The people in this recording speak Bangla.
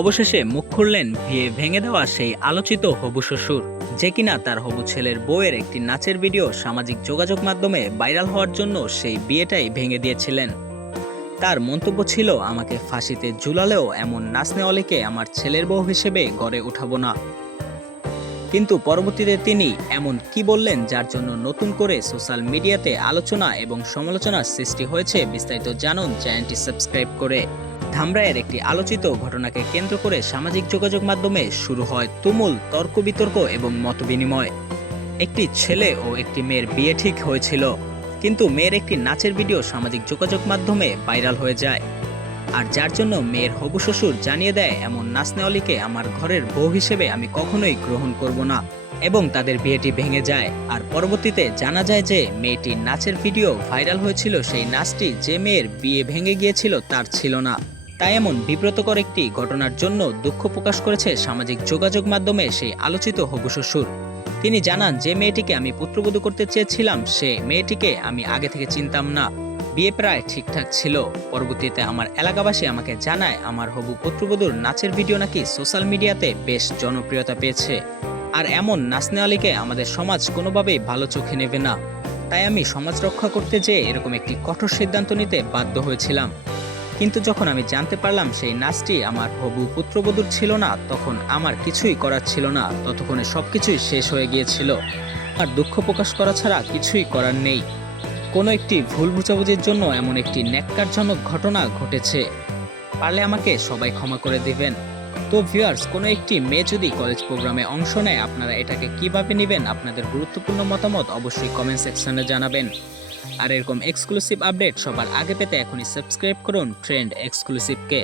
অবশেষে মুখ খুললেন বিয়ে ভেঙে দেওয়া সেই আলোচিত হবু শ্বশুর, যে কিনা তার হবু ছেলের বউয়ের একটি নাচের ভিডিও সামাজিক যোগাযোগ মাধ্যমে ভাইরাল হওয়ার জন্য সেই বিয়েটাই ভেঙে দিয়েছিলেন। তার মন্তব্য ছিল, আমাকে ফাঁসিতে ঝুলালেও এমন নাচনে অলিকে আমার ছেলের বউ হিসেবে গড়ে উঠাবো না। কিন্তু পরবর্তীতে তিনি এমন কি বললেন যার জন্য নতুন করে সোশ্যাল মিডিয়াতে আলোচনা এবং সমালোচনার সৃষ্টি হয়েছে বিস্তারিত জানুন চ্যানেলটি সাবস্ক্রাইব করে। ধামরায়ের একটি আলোচিত ঘটনাকে কেন্দ্র করে সামাজিক যোগাযোগ মাধ্যমে শুরু হয় তুমুল তর্ক বিতর্ক এবং মতবিনিময়। একটি ছেলে ও একটি মেয়ের বিয়ে ঠিক হয়েছিল, কিন্তু মেয়ের একটি নাচের ভিডিও সামাজিক যোগাযোগ মাধ্যমে ভাইরাল হয়ে যায়। আর যার জন্য মেয়ের হবু শ্বশুর জানিয়ে দেয়, এমন নাচনেওয়ালিকে আমার ঘরের বউ হিসেবে আমি কখনোই গ্রহণ করব না। এবং তাদের বিয়েটি ভেঙে যায়। আর পরবর্তীতে জানা যায় যে, মেয়েটির নাচের ভিডিও ভাইরাল হয়েছিল, সেই নাচটি যে মেয়ের বিয়ে ভেঙে গিয়েছিল তার ছিল না। তাই এমন বিব্রতকর একটি ঘটনার জন্য দুঃখ প্রকাশ করেছে সামাজিক যোগাযোগ মাধ্যমে সেই আলোচিত হবু শ্বশুর। তিনি জানান, যে মেয়েটিকে আমি পুত্রবধূ করতে চেয়েছিলাম, সে মেয়েটিকে আমি আগে থেকে চিনতাম না। বিয়ে প্রায় ঠিকঠাক ছিল। পরবর্তীতে আমার এলাকাবাসী আমাকে জানায়, আমার হবু পুত্রবধূর নাচের ভিডিও নাকি সোশ্যাল মিডিয়াতে বেশ জনপ্রিয়তা পেয়েছে। আর এমন নাচনেওয়ালিকে আমাদের সমাজ কোনোভাবেই ভালো চোখে নেবে না। তাই আমি সমাজ রক্ষা করতে যেয়ে এরকম একটি কঠোর সিদ্ধান্ত নিতে বাধ্য হয়েছিলাম। কিন্তু যখন আমি জানতে পারলাম সেই নাচটি আমার হবু পুত্রবধূর ছিল না, তখন আমার কিছুই করার ছিল না। ততক্ষণে সব কিছুই শেষ হয়ে গিয়েছিল। আর দুঃখ প্রকাশ করা ছাড়া কিছুই করার নেই। কোনো একটি ভুল বুঝাবুঝির জন্য এমন একটি ন্যাক্কারজনক ঘটনা ঘটেছে। পারলে আমাকে সবাই ক্ষমা করে দিবেন। তো ভিউয়ার্স কোনো একটি মেয়ে যদি কলেজ প্রোগ্রামে অংশ নেয়, আপনারা এটাকে কীভাবে নেবেন? আপনাদের গুরুত্বপূর্ণ মতামত অবশ্যই কমেন্ট সেকশনে জানাবেন। আর এরকম এক্সক্লুসিভ আপডেট সবার আগে পেতে এখনই সাবস্ক্রাইব করুন ট্রেন্ড এক্সক্লুসিভকে